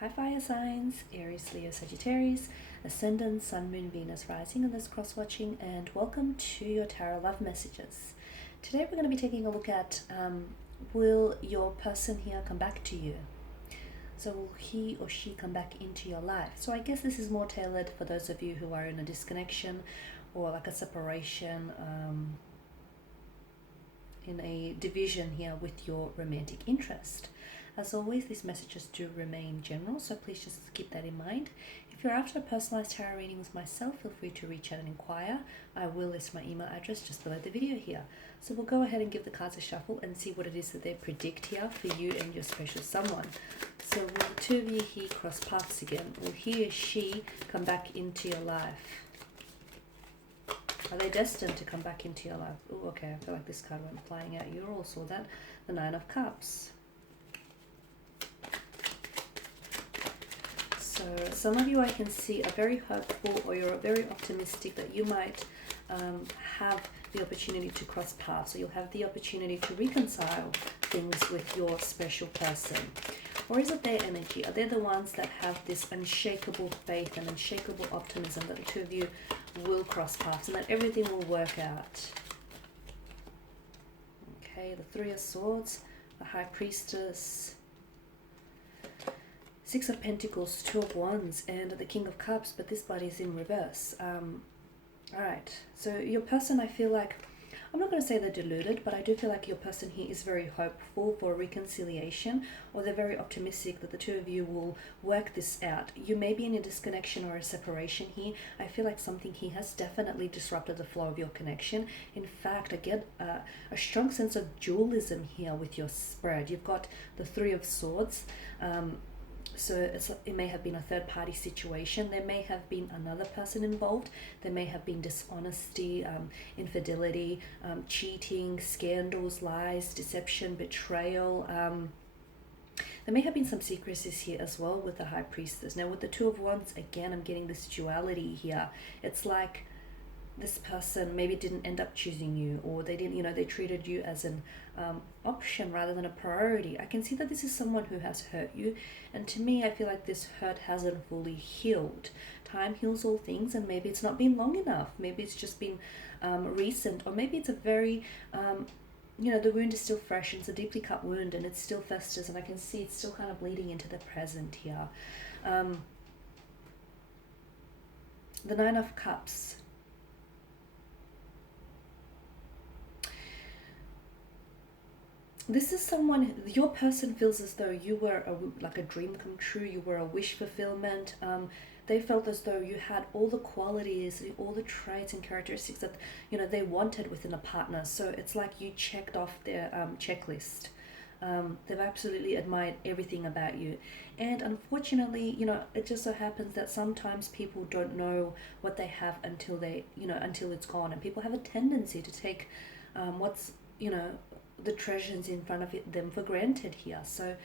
Hi fire signs, Aries, Leo, Sagittarius, Ascendant, Sun, Moon, Venus, Rising, and those cross-watching, and welcome to your Tarot Love Messages. Today we're going to be taking a look at will your person here come back to you? So will he or she come back into your life? So I guess this is more tailored for those of you who are in a disconnection or like a separation, in a division here with your romantic interest. As always, these messages do remain general, so please just keep that in mind. If you're after a personalized tarot reading with myself, feel free to reach out and inquire. I will list my email address just below the video here. So we'll go ahead and give the cards a shuffle and see what it is that they predict here for you and your special someone. So will the two of you here cross paths again? Will he or she come back into your life? Are they destined to come back into your life? Oh, okay, I feel like this card went flying out. You all saw that. The Nine of Cups. So some of you I can see are very hopeful, or you're very optimistic that you might have the opportunity to cross paths, or you'll have the opportunity to reconcile things with your special person. Or is it their energy? Are they the ones that have this unshakable faith and unshakable optimism that the two of you will cross paths and that everything will work out? Okay, the Three of Swords, the High Priestess, Six of Pentacles, Two of Wands, and the King of Cups, but this body is in reverse. Alright, so your person, I feel like, I'm not going to say they're deluded, but I do feel like your person here is very hopeful for reconciliation, or they're very optimistic that the two of you will work this out. You may be in a disconnection or a separation here. I feel like something here has definitely disrupted the flow of your connection. In fact, I get a strong sense of dualism here with your spread. You've got the Three of Swords. So it may have been a third-party situation. There may have been another person involved. There may have been dishonesty, infidelity, cheating, scandals, lies, deception, betrayal. There may have been some secrecies here as well with the High Priestess. Now with the Two of Wands, again, I'm getting this duality here. It's like this person maybe didn't end up choosing you, or they didn't, they treated you as an option rather than a priority. I can see that this is someone who has hurt you, and to me I feel like this hurt hasn't fully healed. Time heals all things, and maybe it's not been long enough. Maybe it's just been recent, or maybe it's a very the wound is still fresh, and it's a deeply cut wound and it still festers, and I can see it's still kind of bleeding into the present here. The Nine of Cups. This is someone, your person feels as though you were like a dream come true. You were a wish fulfillment. They felt as though you had all the qualities, all the traits and characteristics that they wanted within a partner. So it's like you checked off their checklist. They've absolutely admired everything about you, and unfortunately, it just so happens that sometimes people don't know what they have until until it's gone, and people have a tendency to take what's the treasures in front of them for granted here. So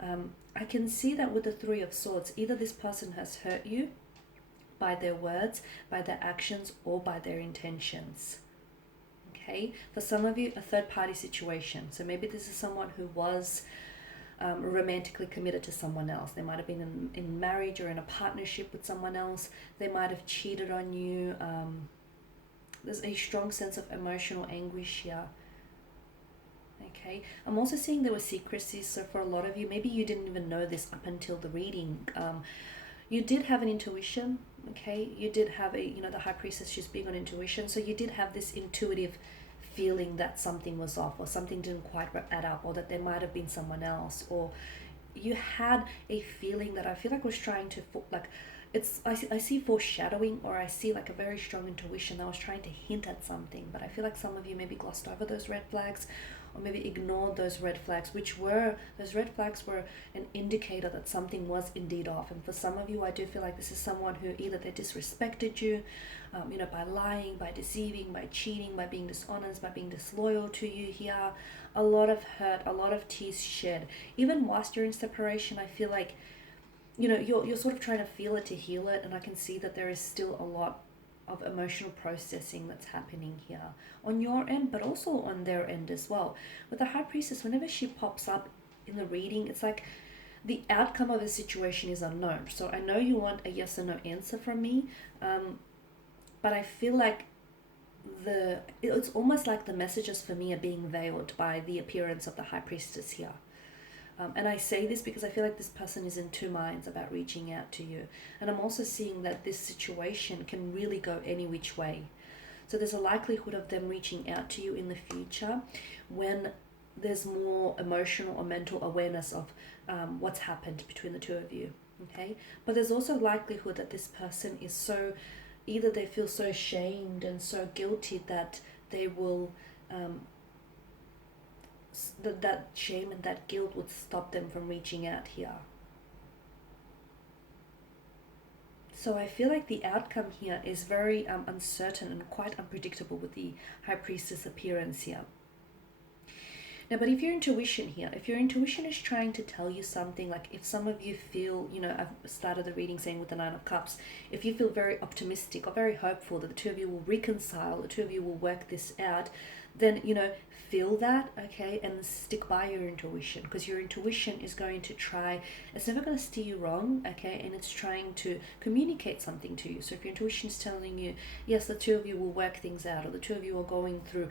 I can see that with the Three of Swords, either this person has hurt you by their words, by their actions, or by their intentions. Okay, for some of you, a third-party situation. So maybe this is someone who was romantically committed to someone else. They might have been in marriage or in a partnership with someone else. They might have cheated on you. There's a strong sense of emotional anguish here. Okay, I'm also seeing there were secrecies. So for a lot of you, maybe you didn't even know this up until the reading. You did have an intuition. Okay, you did have the High Priestess, she's big on intuition. So you did have this intuitive feeling that something was off, or something didn't quite add up, or that there might have been someone else, or you had a feeling that I feel like was trying to I see foreshadowing, or I see like a very strong intuition that was trying to hint at something. But I feel like some of you maybe glossed over those red flags, or maybe ignored those red flags, those red flags were an indicator that something was indeed off. And for some of you, I do feel like this is someone who either they disrespected you, by lying, by deceiving, by cheating, by being dishonest, by being disloyal to you here. A lot of hurt, a lot of tears shed. Even whilst you're in separation, I feel like you're sort of trying to feel it to heal it, and I can see that there is still a lot of emotional processing that's happening here on your end, but also on their end as well. With the High Priestess, whenever she pops up in the reading, it's like the outcome of the situation is unknown. So I know you want a yes or no answer from me, but I feel like it's almost like the messages for me are being veiled by the appearance of the High Priestess here. And I say this because I feel like this person is in two minds about reaching out to you. And I'm also seeing that this situation can really go any which way. So there's a likelihood of them reaching out to you in the future when there's more emotional or mental awareness of what's happened between the two of you. Okay? But there's also likelihood that this person is so, either they feel so ashamed and so guilty that they will that shame and that guilt would stop them from reaching out here. So I feel like the outcome here is very uncertain and quite unpredictable with the High Priestess appearance here. Now, but if your intuition here, if your intuition is trying to tell you something, like if some of you feel, I've started the reading saying with the Nine of Cups, if you feel very optimistic or very hopeful that the two of you will reconcile, the two of you will work this out, then, feel that, okay, and stick by your intuition, because your intuition is going to try, it's never going to steer you wrong, okay, and it's trying to communicate something to you. So if your intuition is telling you, yes, the two of you will work things out, or the two of you are going through,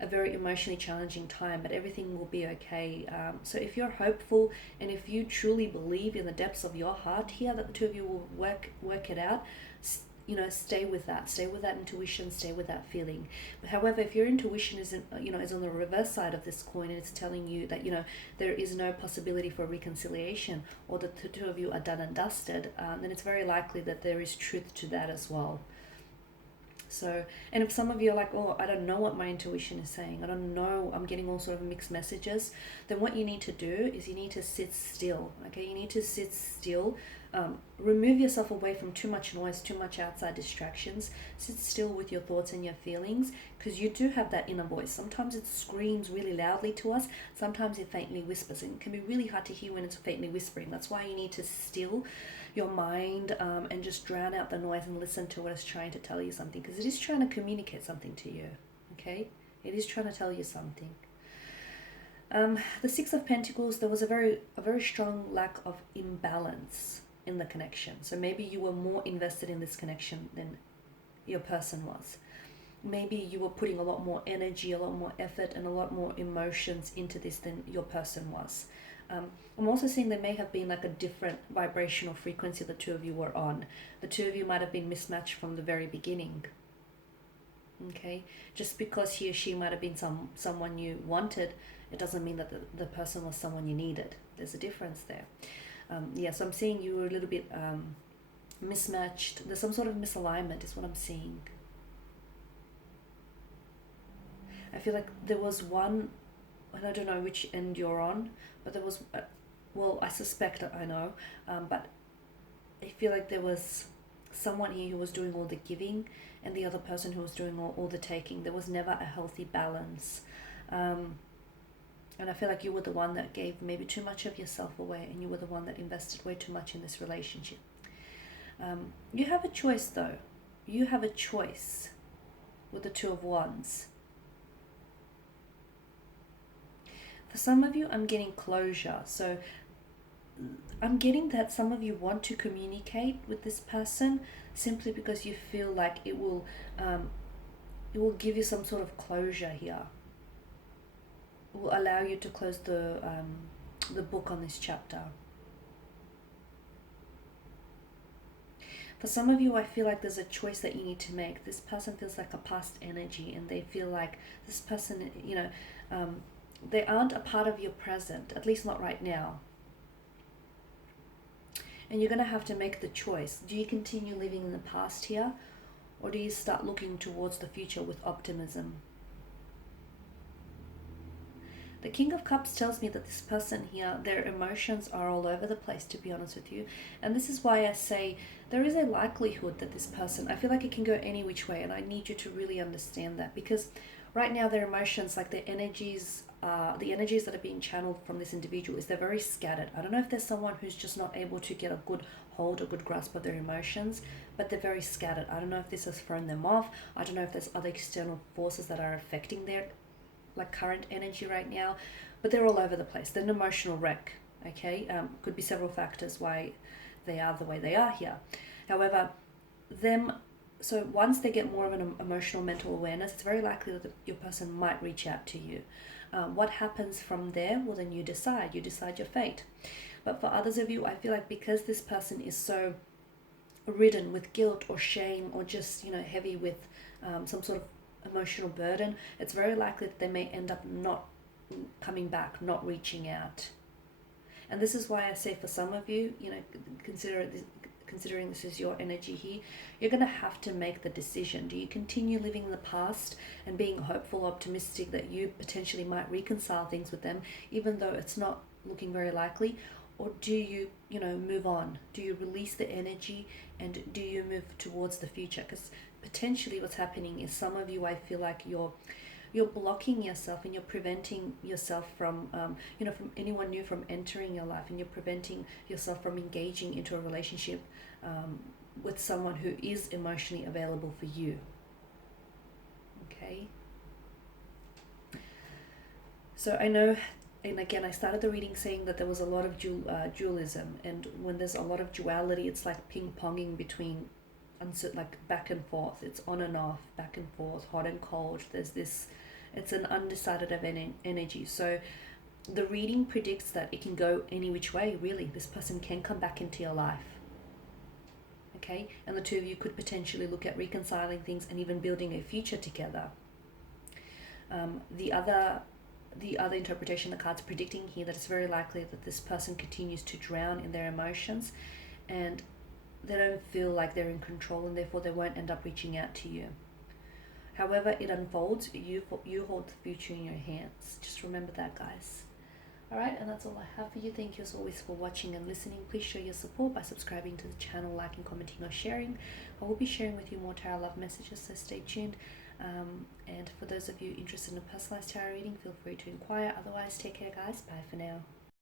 a very emotionally challenging time, but everything will be okay. So if you're hopeful, and if you truly believe in the depths of your heart here that the two of you will work it out, stay with that intuition, stay with that feeling. But however, if your intuition is on the reverse side of this coin, and it's telling you that there is no possibility for reconciliation, or that the two of you are done and dusted, then it's very likely that there is truth to that as well. So, and if some of you are like, oh, I don't know what my intuition is saying, I don't know, I'm getting all sort of mixed messages, then what you need to do is you need to sit still, okay? You need to sit still, remove yourself away from too much noise, too much outside distractions, sit still with your thoughts and your feelings, because you do have that inner voice. Sometimes it screams really loudly to us, sometimes it faintly whispers, and it can be really hard to hear when it's faintly whispering. That's why you need to still your mind and just drown out the noise and listen to what it's trying to tell you something, because it is trying to communicate something to you, okay? It is trying to tell you something. The Six of Pentacles, there was a very strong lack of imbalance in the connection. So maybe you were more invested in this connection than your person was. Maybe you were putting a lot more energy, a lot more effort, and a lot more emotions into this than your person was. I'm also seeing there may have been like a different vibrational frequency the two of you were on. The two of you might have been mismatched from the very beginning. Okay, just because he or she might have been someone you wanted, it doesn't mean that the person was someone you needed. There's a difference there. So I'm seeing you were a little bit mismatched. There's some sort of misalignment is what I'm seeing. I feel like there was one, and I don't know which end you're on, but there was, I suspect I know, but I feel like there was someone here who was doing all the giving and the other person who was doing all the taking. There was never a healthy balance. And I feel like you were the one that gave maybe too much of yourself away, and you were the one that invested way too much in this relationship. You have a choice though. You have a choice with the Two of Wands. For some of you, I'm getting closure. So I'm getting that some of you want to communicate with this person simply because you feel like it will give you some sort of closure here. It will allow you to close the book on this chapter. For some of you, I feel like there's a choice that you need to make. This person feels like a past energy, and they feel like this person, they aren't a part of your present, at least not right now. And you're going to have to make the choice. Do you continue living in the past here, or do you start looking towards the future with optimism? The King of Cups tells me that this person here, their emotions are all over the place, to be honest with you. And this is why I say there is a likelihood that this person, I feel like it can go any which way, and I need you to really understand that, because right now their emotions, like their energies, the energies that are being channeled from this individual, is they're very scattered. I don't know if there's someone who's just not able to get a good hold, a good grasp of their emotions, but they're very scattered. I don't know if this has thrown them off. I don't know if there's other external forces that are affecting their current energy right now, but they're all over the place. They're an emotional wreck. Okay, could be several factors why they are the way they are here. However, them so once they get more of an emotional mental awareness, it's very likely that your person might reach out to you. What happens from there? Well, then you decide your fate. But for others of you, I feel like because this person is so ridden with guilt or shame, or just heavy with some sort of emotional burden, it's very likely that they may end up not coming back, not reaching out. And this is why I say, for some of you, considering this is your energy here, you're going to have to make the decision. Do you continue living in the past and being hopeful, optimistic that you potentially might reconcile things with them, even though it's not looking very likely? Or do you, move on? Do you release the energy, and do you move towards the future? Because potentially what's happening is, some of you, I feel like you're blocking yourself, and you're preventing yourself from from anyone new from entering your life, and you're preventing yourself from engaging into a relationship with someone who is emotionally available for you. Okay, so I know, and again, I started the reading saying that there was a lot of dualism, and when there's a lot of duality, it's like ping-ponging between like back and forth. It's on and off, back and forth, hot and cold. There's this, it's an undecided of energy. So the reading predicts that it can go any which way, really. This person can come back into your life. Okay, and the two of you could potentially look at reconciling things and even building a future together. The other interpretation the card's predicting here, that it's very likely that this person continues to drown in their emotions, and they don't feel like they're in control, and therefore they won't end up reaching out to you. However it unfolds, you hold the future in your hands. Just remember that, guys. Alright, and that's all I have for you. Thank you as always for watching and listening. Please show your support by subscribing to the channel, liking, commenting, or sharing. I will be sharing with you more tarot love messages, so stay tuned. And for those of you interested in a personalized tarot reading, feel free to inquire. Otherwise, take care, guys. Bye for now.